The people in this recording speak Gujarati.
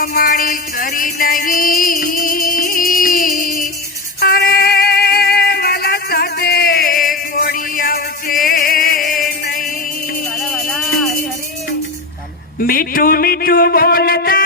કમાણી કરી નહીં, અરે વાલા સાથે ઘોડી આવશે નહીં. મીઠું મીઠું બોલતા